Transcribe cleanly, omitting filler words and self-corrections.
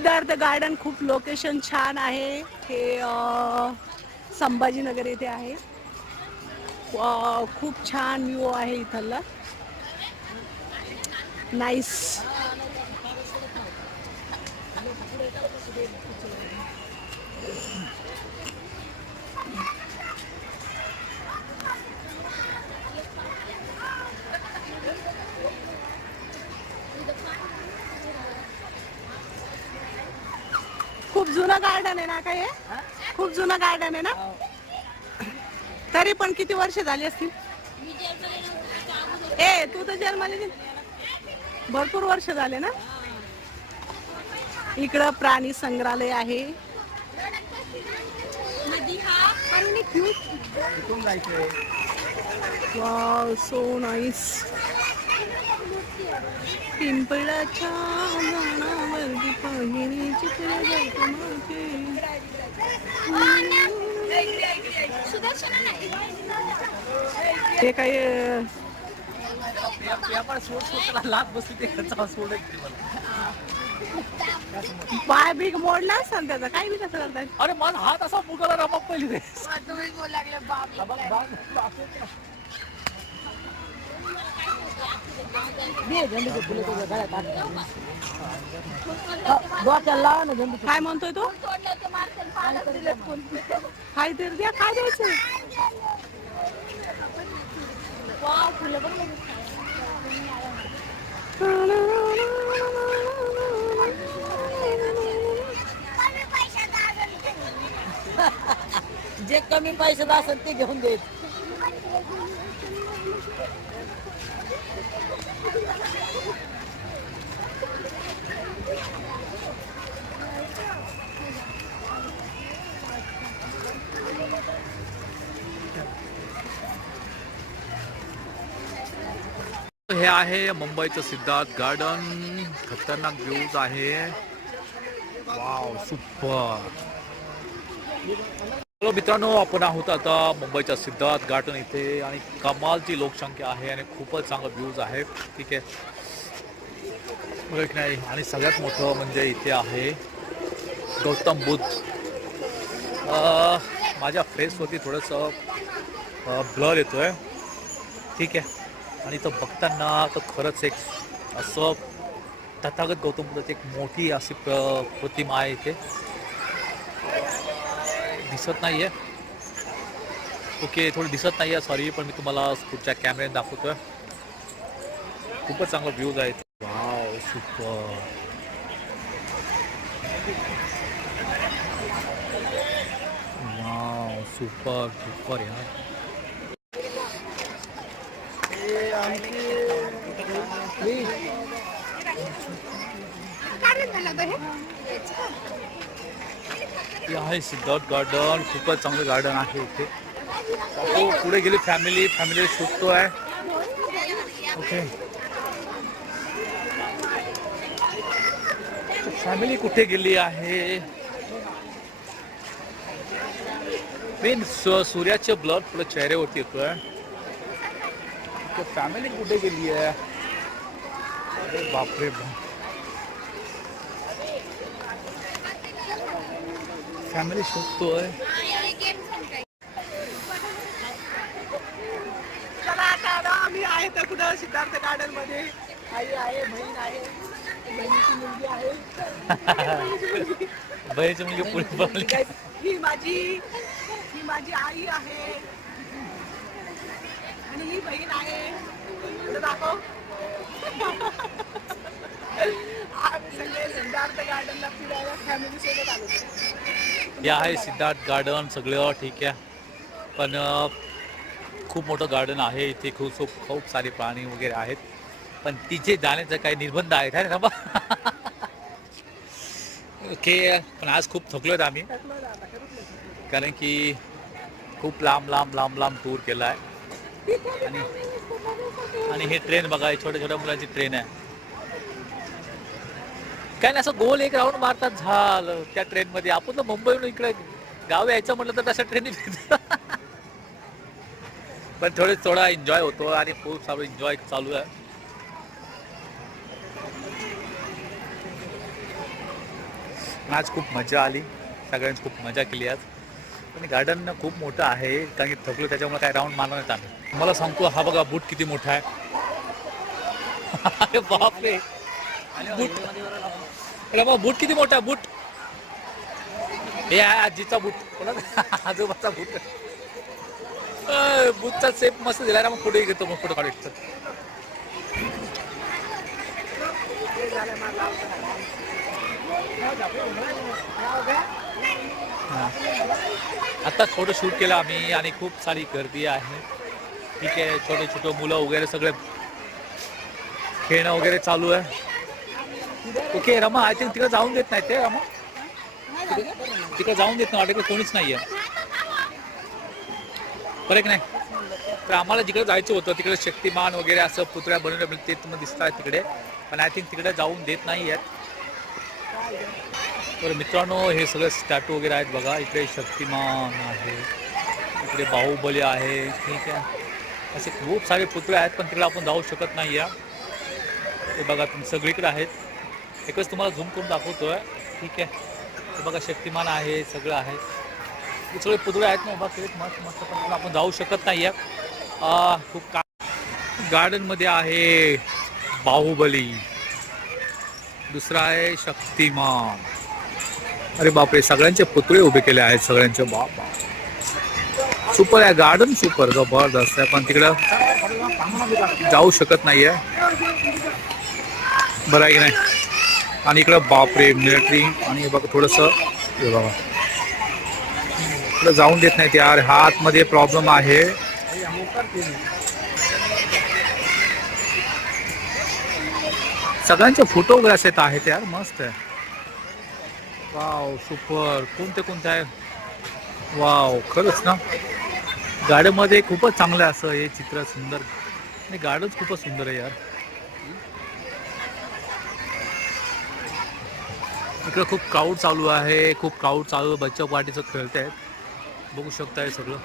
Siddharth garden खूप location छान आहे. हे संभाजीनगर येथे आहे. खूप छान व्ह्यू आहे इथला. नाईस. खूप जुनं गार्डन आहे ना काय? खूप जुनं गार्डन आहे ना. तरी पण किती वर्ष झाली असतील? ए तू तर जन्माला भरपूर वर्ष झाले ना. इकडं प्राणी संग्रहालय आहे. Wow so nice. पिंपळाच्या झाडावरती पहिली चित्र जायचं मागे. हे काय पाय बिग मोडला असं त्याचा काय बी कसं करताय. अरे माझा हात असा मुगाला रमक पहिली रे. तुम्हीच बोल लागले काय म्हणतोय तो. काय तर द्या काय द्यायचं. जे कमी पैशात असेल ते घेऊन देत. हे आहे मुंबईचं सिद्धार्थ गार्डन. खतरनाक व्ह्यूज आहे. Wow super. हॅलो मित्रांनो, आपण आहोत आता मुंबईच्या सिद्धार्थ गार्डन इथे आणि कमालची लोकसंख्या आहे आणि खूपच चांगला व्ह्यूज आहे. ठीक आहे नाही. आणि सगळ्यात मोठं म्हणजे इथे आहे गौतम बुद्ध. माझ्या फेसवरती थोडंसं ब्लर येतोय. ठीक आहे. आणि तो बघताना तर खरंच एक असं तथागत गौतम बुद्धाची एक मोठी अशी प्रतिमा आहे इथे. दिसत नाहीये. ओके थोडी दिसत नाहीये सॉरी. पण मी तुम्हाला पुढच्या कॅमेऱ्याने दाखवतोय. खूपच चांगला व्ह्यूज आहे. Wow super. Wow super super यार. हे आहे सिद्धार्थ गार्डन. खूपच चांगलं गार्डन आहे इथे. पुढे गेली फॅमिली शोधतोय. ओके फॅमिली कुठे गेली आहे. मेन सूर्याचे ब्लड पुढे चेहऱ्यावरती येतोय. फॅमिली कुठे गेली आहे. अरे बापरे बाप. फॅमिली शोधतोय. चला आता आम्ही आहे तर कुठं सिद्धार्थ गार्डन मध्ये. आई आहे बहीण आहे बहिणीची मुलगी आहे. बहीणची मुलगी पुढे. ही माझी आई आहे आणि ही बहीण आहे. दाखव. आम्ही सगळे सिद्धार्थ गार्डनला फिरायला फॅमिली सोबत आलो. हे आहे सिद्धार्थ गार्डन सगळं ठीक आहे. पण खूप मोठं गार्डन आहे इथे. खूप सारे प्राणी वगैरे आहेत. पण तिथे जाण्याचं काही निर्बंध आहेत है ना बा. ओके पण आज खूप थकलोत आम्ही. कारण की खूप लांब टूर केला आहे. आणि हे ट्रेन बघा. छोट्या मुलांची ट्रेन आहे. काय नाही असं गोल एक राऊंड मारतात झालं त्या ट्रेन मध्ये. आपण तर मुंबईहून इकडे गाव यायचं म्हटलं तर तशा ट्रेन. पण थोडा एन्जॉय होतो आणि खूप सारं एन्जॉय चालू आहे. आज खूप मजा आली, सगळ्यांनी खूप मजा केली आज. आणि गार्डन खूप मोठं आहे, कारण की थकलो त्याच्यामुळे काय राऊंड मारणार नाही आम्ही. मला सांगतो, हा बघा बूट किती मोठा आहे. अरे बापरे, बूट, अरे बाबा बूट किती मोठा आहे. बूट हे आहे आजीचा बूट, आजोबाचा बूट. बूटचा सेप मस्त दिला ना, मग पुढे घेतो, मग फोटो काढायचं. आता फोटो शूट केला आम्ही आणि खूप सारी गर्दी आहे. ठीक आहे, छोटे छोटे मुलं वगैरे सगळे खेळणं वगैरे चालू आहे. ओके रमा, आय थिंक तिकडे जाऊन देत नाही ते रमा, तिकडे जाऊन देत नाही, तिकडे कोणीच नाही आहे बरं की नाही. तर आम्हाला जिकडे जायचं होतं तिकडे शक्तिमान वगैरे असं पुतळ्या बनवले ते तुम्हाला दिसत आहे तिकडे, पण आय थिंक तिकडे जाऊन देत नाही आहेत. तर मित्रांनो, हे सगळं स्टॅच्यू वगैरे आहेत बघा. इकडे शक्तिमान आहे, इकडे बाहुबली आहे. ठीक आहे, असे खूप सारे पुतळे आहेत, पण तिकडे आपण जाऊ शकत नाही आहे. ते बघा तुम्ही सगळीकडे आहेत, एकच तुम्हाला झूम करून दाखवतोय. ठीक आहे, ते बघा शक्तिमान आहे, सगळं आहे. हे सगळे पुतळे आहेत ना, उभा केलेत मस्त मस्त, पण आपण जाऊ शकत नाही आहे. खूप गार्डनमध्ये आहे बाहुबली, दुसरा आहे शक्तिमान. अरे बापरे, सगळ्यांचे पुतळे उभे केले आहेत सगळ्यांचे. बाप सुपर आहे गार्डन, सुपर जबरदस्त आहे, पण तिकडं जाऊ शकत नाही आहे. बरं आहे की नाही. आणि इकडं बापरे मिलिटरी, आणि बघा थोडंसं हे बघा इकडं जाऊन देत नाहीत यार, हा आतमध्ये प्रॉब्लेम आहे. सगळ्यांचे फोटो वगैरे असे आहेत यार, मस्त आहे. वाव सुपर, कोणते कोणते आहे. वाव खरंच ना, गार्डनमध्ये खूपच चांगलं आहे असं हे चित्र, सुंदर. आणि गार्डन खूपच सुंदर आहे यार. इकडं खूप क्राऊड चालू आहे, खूप क्राऊड चालू आहे. बच्चा पार्टीचं खेळत आहेत, बघू शकताय सगळं.